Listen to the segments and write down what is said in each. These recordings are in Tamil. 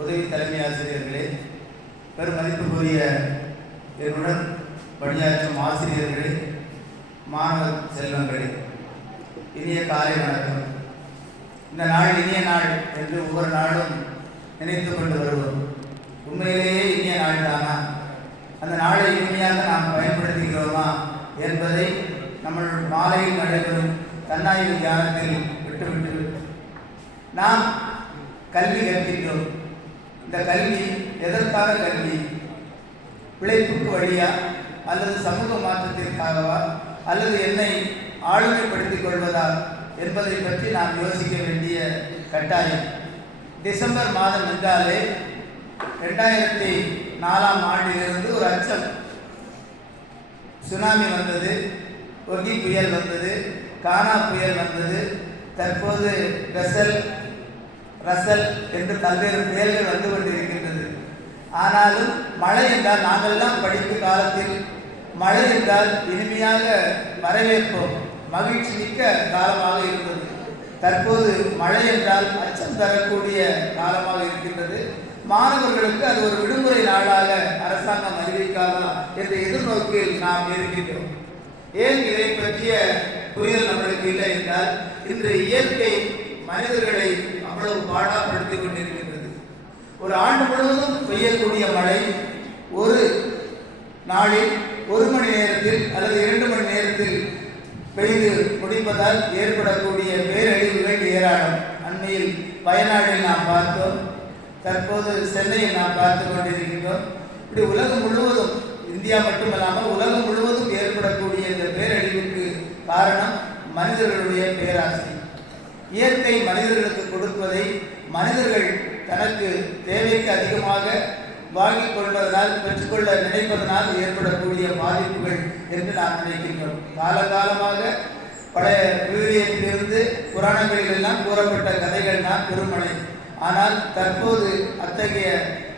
உதவி தலைமை ஆசிரியர்களே, பெருமதிப்புக்குரிய என்னுடன் பணியாற்றும் ஆசிரியர்களே, மாணவ செல்வங்களே, இனிய காலை வணக்கம். இந்த நாள் இனிய நாள் என்று ஒவ்வொரு நாளும் நினைத்து கொண்டு வருவோம். உண்மையிலேயே இனிய நாள் தானா? அந்த நாளை இனிமையாக நாம் பயன்படுத்துகிறோமா என்பதை நம்ம மாலையில் நடைபெறும் தன்னாய்வு தியானத்தில் விட்டுவிட்டு நாம் கல்வி கற்கின்றோம். இந்த கல்வி எதற்காக கல்வி? பிழைப்புக்கு வழியா, அல்லது சமூக மாற்றத்திற்காகவா, அல்லது என்னை ஆளுமைப்படுத்திக் கொள்வதா என்பதை பற்றி நாம் யோசிக்க வேண்டிய கட்டாயம். டிசம்பர் மாதம் என்றாலே 2004ஆம் ஆண்டிலிருந்து ஒரு அச்சம். சுனாமி வந்தது, ஒகி புயல் வந்தது, கானா புயல் வந்தது, தற்போது ரசல் என்று பல்வேறு புயல்கள் வந்து கொண்டிருக்கின்றது. ஆனாலும் மழை என்றால் நாங்கள்லாம் படிப்பு காலத்தில் மழை என்றால் இனிமையாக வரவேற்போம், மகிழ்ச்சி மிக்க காலமாக இருந்தது. தற்போது மழை என்றால் அச்சம் தரக்கூடிய காலமாக இருக்கின்றது. மாணவர்களுக்கு அது ஒரு விடுமுறை நாளாக அரசாங்கம் அறிவிக்காதா என்ற எதிர்நோக்கில் நாம் இருக்கின்றோம். ஏன் இதை பற்றிய புரிதல் நம்மளுக்கு இல்லை என்றால், இன்று இயற்கை மனிதர்களை அவ்வளவு பாடாப்படுத்திக் கொண்டிருக்கின்றது. ஒரு ஆண்டு முழுவதும் பெய்யக்கூடிய மழை ஒரு நாளில் 1 மணி நேரத்தில் அல்லது 2 மணி நேரத்தில் பெய்து முடிப்பதால் ஏற்படக்கூடிய பேரழிவுகள் ஏராளம். அண்மையில் வயநாட்டில் நாம் பார்த்தோம், தற்போது சென்னையில் நாம் பார்த்து கொண்டிருக்கின்றோம். இப்படி உலகம் முழுவதும், இந்தியா மட்டுமல்லாமல் உலகம் முழுவதும் ஏற்படக்கூடிய இந்த பேரழிவுக்கு காரணம் மனிதர்களுடைய பேராசை. இயற்கை மனிதர்களுக்கு கொடுப்பதை மனிதர்கள் தனக்கு தேவைக்கு அதிகமாக வாங்கிக் கொள்வதனால், பெற்றுக்கொள்ள நினைப்பதனால் ஏற்படக்கூடிய பாதிப்புகள் என்று நாம் நினைக்கின்றோம். காலகாலமாக பழைய விவிலியத்திலிருந்து புராணங்களில் எல்லாம் கூறப்பட்ட கதைகள் தான் பெருமழை. ஆனால் தற்போது அத்தகைய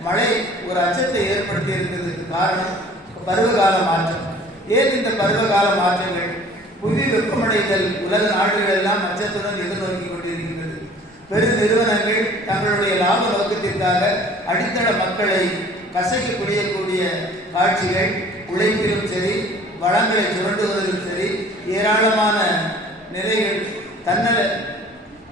மழை ஒரு அச்சத்தை ஏற்படுத்தி இருந்தது. காரணம் பருவகால மாற்றம். ஏன் இந்த பருவகால மாற்றங்கள்? புவி வெப்பமடைதல் உலக நாடுகள் எல்லாம் அச்சத்துடன் எதிர்நோக்கி கொண்டிருக்கின்றது. பெரு நிறுவனங்கள் தங்களுடைய லாப நோக்கத்திற்காக அடித்தள மக்களை கசைக்கு புரியக்கூடிய காட்சிகள், உழைப்பிலும் சரி, வளங்களை சுரண்டுவதிலும் சரி, ஏராளமான நிலைகள்,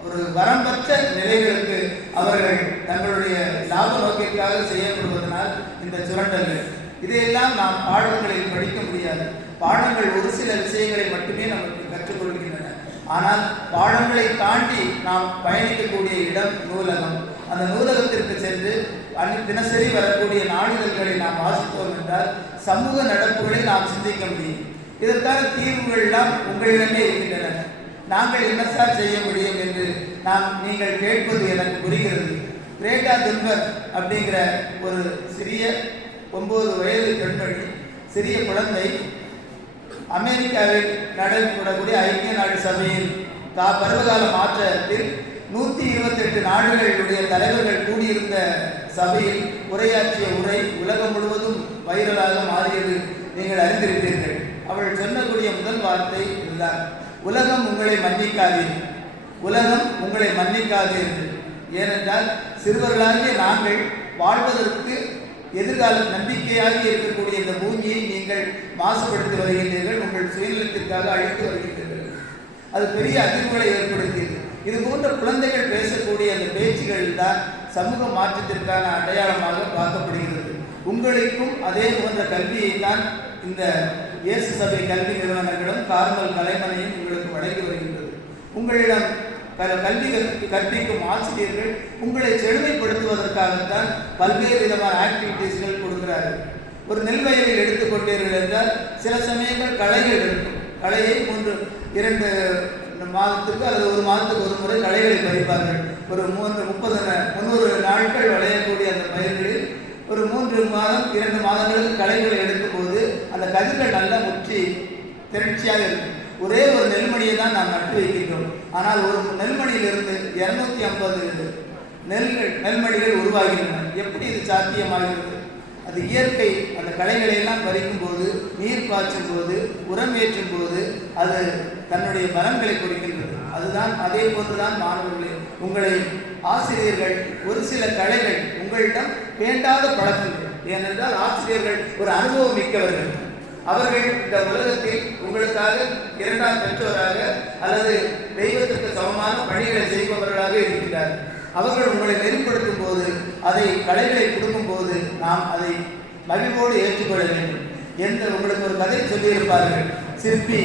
ஒரு வரம்பற்ற நிலைகளுக்கு அவர்கள் தங்களுடைய லாப நோக்கிற்காக செய்யப்படுவதனால் இந்த சுரண்டல்கள், இதையெல்லாம் நாம் பாடங்களில் படிக்க முடியாது. பாடங்கள் ஒரு சில விஷயங்களை மட்டுமே நமக்கு கற்றுக்கொள்கின்றன. ஆனால் பாடங்களை தாண்டி நாம் பயணிக்கக்கூடிய இடம் நூலகம். அந்த நூலகத்திற்கு சென்று தினசரி வரக்கூடிய நாளிதழ்களை நாம் வாசித்தோம் என்றால் சமூக நடப்புகளை நாம் சிந்திக்க முடியும். இதற்கான தீர்வுகள் எல்லாம் உங்களிடமே இருக்கின்றன. நாங்கள் என்ன சார் செய்ய முடியும் என்று நீங்கள் கேட்பது எனக்கு புரிகிறது. கிரேட்டா துன்பர் அப்படிங்கிற ஒரு சிறிய 9 வயது பெண்மணி, சிறிய குழந்தை, அமெரிக்காவில் நடைபெறக்கூடிய ஐக்கிய நாடு சபையில் பருவகால மாற்றத்தில் 128 நாடுகளுடைய தலைவர்கள் கூடியிருந்த சபையில் உரையாற்றிய உரை உலகம் முழுவதும் வைரலாக மாறியது நீங்கள் அறிந்திருப்பீர்கள். அவள் சொல்லக்கூடிய முதல் வார்த்தை இதுதான்: உலகம் உங்களை மன்னிக்காது, உலகம் உங்களை மன்னிக்காது என்று. ஏனென்றால் சிறுவர்களாகிய நாங்கள் வாழ்வதற்கு எதிர்கால நம்பிக்கையாக இருக்கக்கூடிய இந்த பூமியை நீங்கள் மாசுபடுத்தி வருகின்றீர்கள், உங்கள் சுயநலத்திற்காக அழித்து வருகின்றீர்கள். அது பெரிய அதிர்வுகளை ஏற்படுத்தியது. இது போன்ற குழந்தைகள் பேசக்கூடிய அந்த பேச்சுகள் தான் சமூக மாற்றத்திற்கான அடையாளமாக பார்க்கப்படுகிறது. உங்களுக்கும் அதே போன்ற கல்வியை தான் இந்த இயேசு சபை கல்வி நிறுவனங்களும் கார்மல் கலைமனையும் உங்களுக்கு வழங்கி வருகின்றது. உங்களிடம் கல்வி கற்பிக்கும் ஆசிரியர்கள் உங்களை செழுமைப்படுத்துவதற்காகத்தான் பல்வேறு விதமான ஆக்டிவிட்டீஸ்கள் கொடுக்கிறார்கள். ஒரு நெல் வயலில் எடுத்துக்கொண்டீர்கள் என்றால் சில சமயங்கள் களைகள் இருக்கும். களையை 2 மாதத்துக்கு அல்லது 1 மாதத்துக்கு ஒரு முறை களைகளை பறிப்பார்கள். ஒரு 300 நாட்கள் விளையக்கூடிய அந்த பயிர்களில் ஒரு 3 மாதம் 2 மாதங்களுக்கு களைகளை எடுக்கும்போது அந்த கதிர்கள் நல்லா முற்றி திரட்சியாக இருக்கும். ஒரே ஒரு நெல்மணியை தான் நாம் நட்டு வைக்கின்றோம். ஆனால் ஒரு நெல்மணியிலிருந்து 250 நெல்மணிகள் உருவாகின்றன. எப்படி இது சாத்தியமாகிறது? அது இயற்கை. அந்த களைகளை எல்லாம் பறிக்கும் போது, நீர் பாய்ச்சும் போது, உரம் ஏற்றும் போது அது தன்னுடைய பலன்களை கொடுக்கின்றது. அதுதான் அதே போன்றுதான் மாணவர்களே, உங்களை ஆசிரியர்கள் ஒரு சில கலைகள் உங்களிடம் வேண்டாத பழக்கங்கள். ஏனென்றால் ஆசிரியர்கள் ஒரு அனுபவம் மிக்கவர்கள். அவர்கள் இந்த உலகத்தில் உங்களுக்காக இரண்டாம் பெற்றோராக அல்லது தெய்வத்திற்கு சமமான பணிகளை செய்பவர்களாக இருக்கிறார்கள். அவர்கள் உங்களை நெறிப்படுத்தும் போது, அதை கலைகளை கொடுக்கும் போது நாம் அதை மகிழ்வோடு ஏற்றுக்கொள்ள வேண்டும். உங்களுக்கு ஒரு கதை சொல்லியிருப்பார்கள். சிற்பி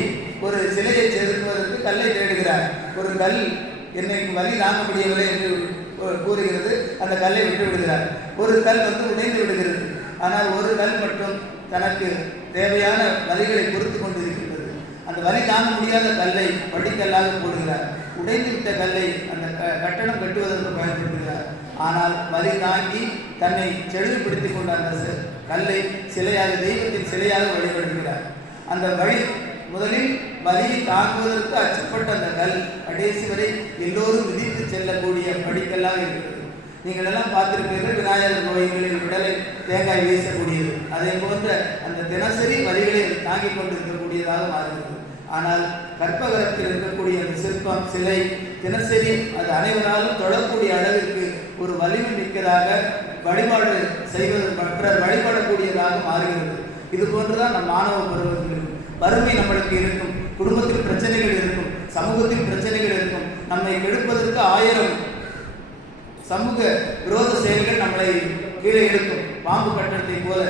ஒரு சிலையை செதுக்குவதற்கு கல்லை தேடுகிறார். ஒரு கல் என்னைக்கு வலி தாங்க முடியவில்லை என்று கூறுகிறது. அந்த கல்லை விட்டு விடுகிறார். ஒரு கல் உடைந்து விடுகிறது. ஆனால் ஒரு கல் மட்டும் தனக்கு தேவையான வலிகளை பொறுத்து கொண்டு இருக்கின்றது. அந்த வலி தாங்க முடியாத கல்லை படிக்கல்லாக போடுகிறார். உடைந்து விட்ட கல்லை அந்த கட்டணம் கட்டுவதற்கு பயன்படுத்துகிறார். ஆனால் வலி தாங்கி தன்னை செழுமைப்படுத்திக் கொண்ட அந்த கல்லை சிலையாக, தெய்வத்தின் சிலையாக வழிபடுகிறார். அந்த வழி முதலில் வலியை தாங்குவதற்கு அச்சப்பட்ட அந்த கல் கடைசி வரை எல்லோரும் விதித்து செல்லக்கூடிய படிக்கல்லாக இருக்கிறது. நீங்கள் எல்லாம் பார்த்திருப்பீர்கள், விநாயகர் கோயில்களில் விடலை தேங்காய் வீசக்கூடியது. அதே போன்ற அந்த தினசரி வலிகளை தாங்கிக் கொண்டிருக்கக்கூடியதாக மாறுகிறது. ஆனால் கற்பகரத்தில் இருக்கக்கூடிய அந்த சிற்பம், சிலை தினசரி அது அனைவராலும் தொழக்கூடிய அளவிற்கு ஒரு வலிமை மிக்கதாக வழிபாடு செய்வது, மற்ற வழிபடக்கூடியதாக மாறுகிறது. இது போன்றுதான் நம் மாணவ பருவத்தில் வறுமை நம்மளுக்கு இருக்கும், குடும்பத்தில் பிரச்சனைகள் இருக்கும், சமூகத்தில் பிரச்சனைகள் இருக்கும். நம்மை கெடுப்பதற்கு 1000 சமூக விரோத செயல்கள் நம்மளை கீழே எடுக்கும். பாம்பு கட்டடத்தை போல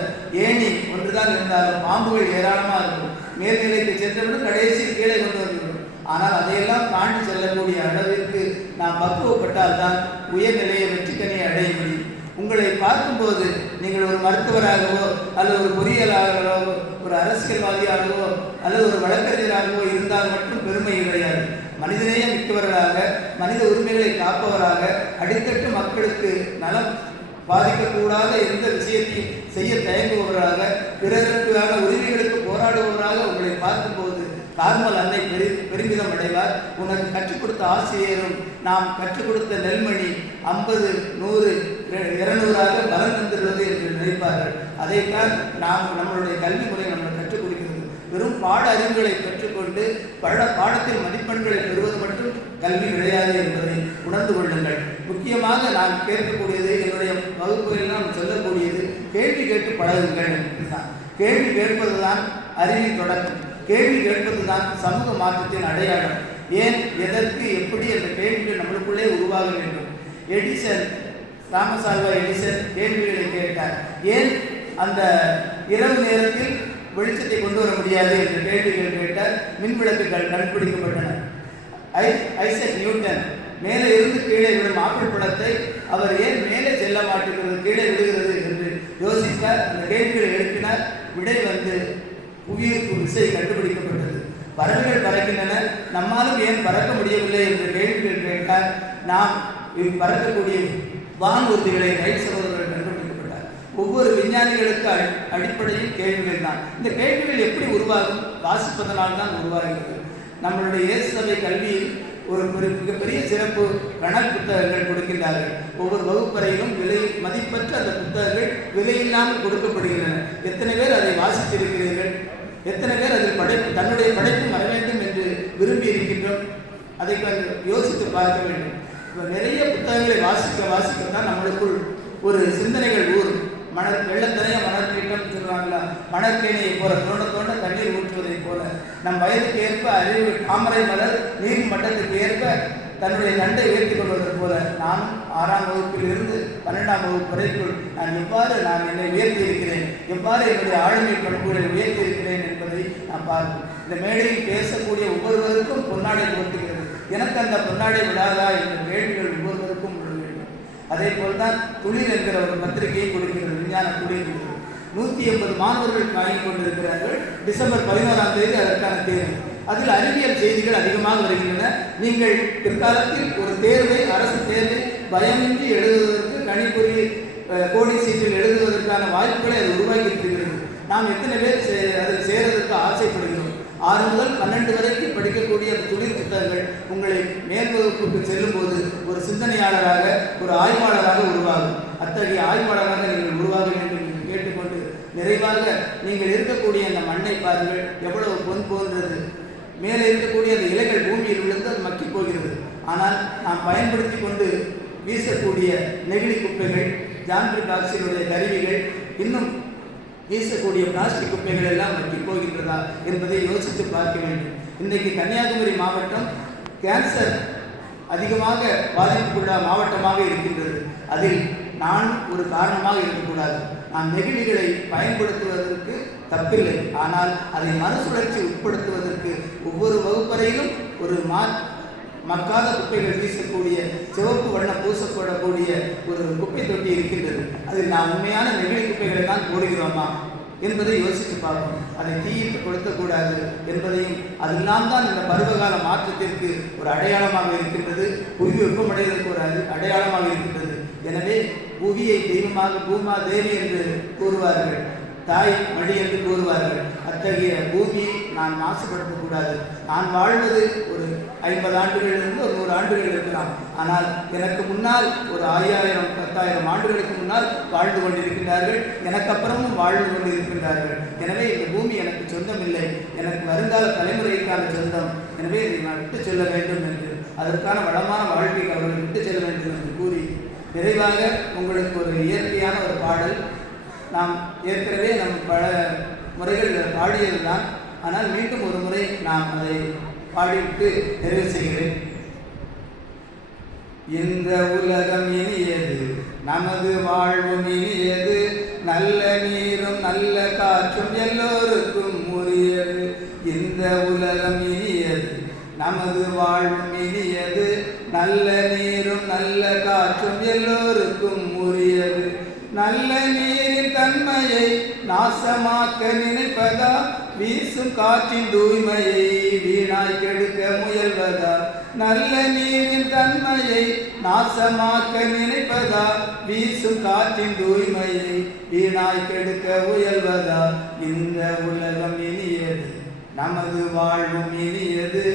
ஏணி ஒன்றுதான் இருந்தாலும் பாம்புகள் ஏராளமாக இருக்கும். மேல்நிலைக்கு சென்றவுடன் கடைசியில் கீழே கொண்டு வந்துவிடும். ஆனால் அதையெல்லாம் தாண்டி செல்லக்கூடிய அளவிற்கு நாம் பக்குவப்பட்டால் தான் உயர்நிலையை வெற்றிக்கனியை அடைய முடியும். உங்களை பார்க்கும்போது நீங்கள் ஒரு மருத்துவராகவோ அல்லது ஒரு பொறியியலாளராகவோ ஒரு அரசியல்வாதியாகவோ அல்லது ஒரு வழக்கறிஞராகவோ இருந்தால் மட்டும் பெருமை கிடையாது. மனிதநேயம் மிக்கவர்களாக, மனித உரிமைகளை காப்பவராக, அடித்தட்டு மக்களுக்கு நலம் பாதிக்கக்கூடாத எந்த விஷயத்தையும் செய்ய தயங்குபவராக, பிறருக்கான உரிமைகளுக்கு போராடுபவராக உங்களை பார்க்கும்போது கார்மல் அன்னை பெருமிதம் அடைவார். உனக்கு கற்றுக் கொடுத்த ஆசிரியரும் நாம் கற்றுக் கொடுத்த நெல்மணி 50, 100, 200 பலன் வந்துள்ளது என்று நினைப்பார்கள். அதைத்தான் நாம் நம்மளுடைய கல்வி முறை நம்மளுக்கு கற்றுக் கொடுக்கிறது. வெறும் பாட அறிவுகளை பெற்றுக்கொண்டு பாடத்தில் மதிப்பெண்களை பெறுவது மட்டும் கல்வி கிடையாது என்பதை உணர்ந்து கொள்ளுங்கள். முக்கியமாக நான் கேட்கக்கூடியது, என்னுடைய வகுப்புகளில் நாம் சொல்லக்கூடியது, கேள்வி கேட்டு பழகுங்கள் என்பதுதான். கேள்வி கேட்பதுதான் அறிவின் தொடக்கம். கேள்வி கேட்பதுதான் சமூக மாற்றத்தின் அடையாளம். ஏன், எதற்கு, எப்படி என்ற கேள்விகள் நம்மளுக்குள்ளே உருவாக வேண்டும். தாமஸ் ஆல்வா எடிசன் கேள்விகளை கேட்டார். ஏன் அந்த இரவு நேரத்தில் வெளிச்சத்தை கொண்டு வர முடியாது என்ற கேள்விகள் கேட்டார். மின்விளக்குகள் கண்டுபிடிக்கப்பட்டன. ஐசக் நியூட்டன் மேலே இருந்து கீழே விடும் ஆப்பிள் பழத்தை அவர் ஏன் மேலே செல்ல மாட்டேங்கிறது, கீழே விடுகிறது என்று யோசித்தார். அந்த கேள்விகளை எழுப்பினார். விடை புவியீர்ப்பு விசை கண்டுபிடிக்கப்பட்டது. பறவைகள் பறக்கின்றன, நம்மாலும் ஏன் பறக்க முடியவில்லை என்ற கேள்விகள் கேட்டார். நாம் பறக்கக்கூடிய வானூர்திகளை ரைட் சகோதரர்கள் கண்டுபிடிக்கப்பட்டார். ஒவ்வொரு விஞ்ஞானிகளுக்கு அடிப்படையில் கேள்விகள் தான். இந்த கேள்விகள் எப்படி உருவாகும்? வாசிப்பதனால் தான் உருவாகிறது. நம்மளுடைய இயேசு சபை கல்வியில் ஒரு மிகப்பெரிய சிறப்பு கணல் புத்தகங்கள் கொடுக்கின்றார்கள். ஒவ்வொரு வகுப்பறையிலும் விலை மதிப்பற்ற அந்த புத்தகங்கள் விலையில்லாமல் கொடுக்கப்படுகின்றன. எத்தனை பேர் அதை வாசித்திருக்கிறீர்கள்? எத்தனை பேர் அதில் தன்னுடைய படைப்பு வர வேண்டும் என்று விரும்பி இருக்கின்றோம்? அதை யோசித்து பார்க்க வேண்டும். நிறைய புத்தகங்களை வாசிக்கத்தான் நம்மளுக்குள் ஒரு சிந்தனைகள் ஊறும். வெள்ளத்தனைய மணற்கீட்டம் சொல்லுவாங்களா, மணற்கேணியை போல தோண்ட தண்ணீர் ஊற்றுவதை போல நம் வயதுக்கு ஏற்ப அறிவு தாமரை மலர் நீர் மட்டத்துக்கு ஏற்ப தன்னுடைய தண்டை உயர்த்தி கொள்வதற்கு போல நானும் 6ஆம் வகுப்பில் இருந்து 12ஆம் வகுப்பு வரைக்குள் நான் என்னை உயர்த்தி இருக்கிறேன், எவ்வாறு என்னுடைய ஆளுமை பண்புகளை உயர்த்தி இருக்கிறேன் என்பதை நாம் பார்ப்போம். இந்த மேடையில் பேசக்கூடிய ஒவ்வொருவருக்கும் பொன்னாடை கொடுத்துகிறது. எனக்கு அந்த பொன்னாடை விடாதா என்ற கேள்விகள் ஒவ்வொருவருக்கும் விட வேண்டும். அதே போல்தான் துளிர் என்கிற ஒரு பத்திரிகையை கொடுக்கிறது. விஞ்ஞான துளிர் 180 மாணவர்கள் வாங்கிக் கொண்டிருக்கிறார்கள். டிசம்பர் 11ஆம் தேதி அதற்கான தேர்வு. அதில் அறிவியல் செய்திகள் அதிகமாக வருகின்றன. நீங்கள் பிற்காலத்தில் ஒரு தேர்வை, அரசு தேர்வை பயமின்றி எழுதுவதற்கு கணிப்பொறி கோடி சீட்டில் எழுதுவதற்கான வாய்ப்புகளை அது உருவாக்கி இருக்கிறது. நாம் எத்தனை பேர் அதில் சேரதற்கு ஆசைப்படுகிறோம்? 6 முதல் 12 வரைக்கும் படிக்கக்கூடிய அந்த துளிர் புத்தகங்கள் உங்களை மேல் வகுப்புக்கு செல்லும் போது ஒரு சிந்தனையாளராக, ஒரு ஆய்வாளராக உருவாகும். அத்தகைய ஆய்வாளராக நீங்கள் உருவாக வேண்டும் என்று கேட்டுக்கொண்டு நிறைவாக நீங்கள் இருக்கக்கூடிய அந்த மண்ணை பாருங்கள், எவ்வளவு பொன் போன்றது. மேலே இருக்கக்கூடிய அந்த இலைகள் பூமியில் விழுந்து அது மக்கி போகிறது. ஆனால் நாம் பயன்படுத்தி கொண்டு வீசக்கூடிய நெகிழி குப்பைகள், ஜான்ட்ரி பாக்ஸினுடைய கருவிகள் இன்னும் வீசக்கூடிய பிளாஸ்டிக் குப்பைகள் எல்லாம் வற்றி போகின்றதா என்பதை யோசித்து பார்க்க வேண்டும். இன்றைக்கு கன்னியாகுமரி மாவட்டம் கேன்சர் அதிகமாக பாதிப்புக்குள்ள மாவட்டமாக இருக்கின்றது. அதில் நான் ஒரு காரணமாக இருக்கக்கூடாது. நான் நெகிழிகளை பயன்படுத்துவதற்கு தப்பில்லை, ஆனால் அதை மறுசுழற்சி உட்படுத்துவதற்கு ஒவ்வொரு வகுப்பறையிலும் ஒரு மக்காத குப்பைகள் வீசக்கூடிய சிவப்பு வண்ணம் பூசப்படக்கூடிய ஒரு குப்பை தொட்டி இருக்கின்றது. அதில் நாம் உண்மையான நெகிழி குப்பைகளை தான் போடுகிறோமா என்பதை யோசித்து பார்ப்போம். அதை தீயிட்டு கொடுக்கக்கூடாது என்பதையும் அதெல்லாம் தான் இந்த பருவகால மாற்றத்திற்கு ஒரு அடையாளமாக இருக்கின்றது. புவி வெப்பமடைவதற்கு ஒரு அடையாளமாக இருக்கின்றது. எனவே புவியை தெய்வமாக பூமா தேவி என்று கூறுவார்கள், தாய் மடி என்று கூறுவார்கள். அத்தகைய பூமியை நான் மாசுபடுத்தக்கூடாது. நான் வாழ்வது ஒரு 50 ஆண்டுகளிலிருந்து ஒரு 100 ஆண்டுகள் இருக்கலாம். ஆனால் எனக்கு முன்னால் ஒரு 5000 10,000 ஆண்டுகளுக்கு முன்னால் வாழ்ந்து கொண்டிருக்கின்றார்கள், எனக்கு அப்புறமும் வாழ்ந்து கொண்டிருக்கின்றார்கள். எனவே இந்த பூமி எனக்கு சொந்தமில்லை, எனக்கு வருங்கால தலைமுறைக்கான சொந்தம். எனவே இதை நான் விட்டு செல்ல வேண்டும் என்று, அதற்கான வளமான வாழ்க்கைக்கு அவர்கள் விட்டு செல்ல வேண்டும் என்று கூறி நிறைவாக உங்களுக்கு ஒரு இயற்கையான ஒரு பாடல். நாம் ஏற்கனவே பல முறைகள் பாடியது தான், ஆனால் மீண்டும் ஒரு முறை நாம் அதை பாடிவிட்டு நிறைவு செய்கிறேன். இந்த உலகம் இனியது, நமது வாழ்வும் இனியது, நல்ல நீரும் நல்ல காற்றும் எல்லோருக்கும் உரியது. இந்த உலகம் இனியது, நமது வாழ்வும் இனியது, நல்ல நீரும் நல்ல காற்றும் எல்லோருக்கும் உரியது. நல்ல நீரின் தன்மையை நாசமாக்க நினைப்பதா, வீசும் காற்றின் தூய்மையை வீணாய் கெடுக்க முயல்வதா. நல்ல நீரின் தன்மையை நாசமாக்க நினைப்பதா, வீசும் காற்றின் தூய்மையை வீணாய் கெடுக்க முயல்வதா. இந்த உலகம் இனியது, நமது வாழ்வும் இனியது,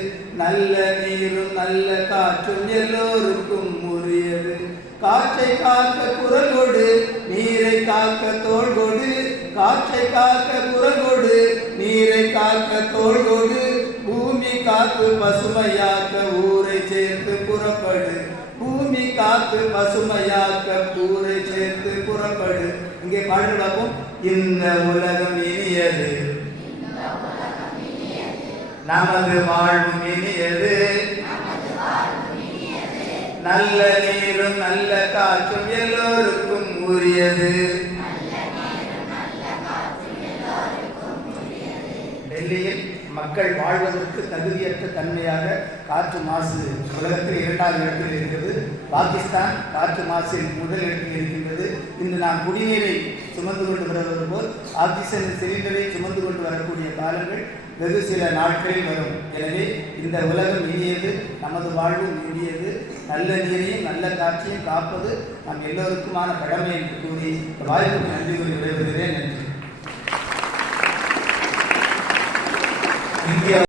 நல்ல நீரும் நல்ல காற்றும் எல்லோருக்கும் உரியது. காற்றை காக்க குரல் கொடு, நீரை காக்க தோள் கொடு. காற்றை காக்க குரல் கொடு, நீரை காக்க தோள் கொடு. பூமி காத்து பசுமையாக்க ஊரை சேர்த்து புறப்படு. பூமி காத்து பசுமையாக்க ஊரை சேர்த்து புறப்படு. இங்கே பாடல் பார்ப்போம். இந்த உலகம் இனியது, நமது வாழ்வும் இனியது, நல்ல நீரும் நல்ல காற்றும் எல்லோருக்கும் உரியது. டெல்லியில் மக்கள் வாழ்வதற்கு தகுதியற்ற தன்மையாக காற்று மாசு உலகத்தில் 2வது இடத்தில் இருக்கிறது. பாகிஸ்தான் காற்று மாசில் முதல் இடத்தில் இருக்கின்றது. இன்று நாம் குடிநீரை சுமந்து கொண்டு வருவது போல் ஆக்சிஜன் சிலிண்டரை சுமந்து கொண்டு வரக்கூடிய காலங்கள் வெகு சில நாட்களில் வரும். எனவே இந்த உலகம் இனியது, நமது வாழ்வும் இனியது, நல்ல நீரையும் நல்ல காற்றையும் காப்பது நம் எல்லோருக்குமான கடமை என்று கூறி வாய்ப்புக்கு நன்றி கூறி விடைபெறுகிறேன். நன்றி. இந்தியா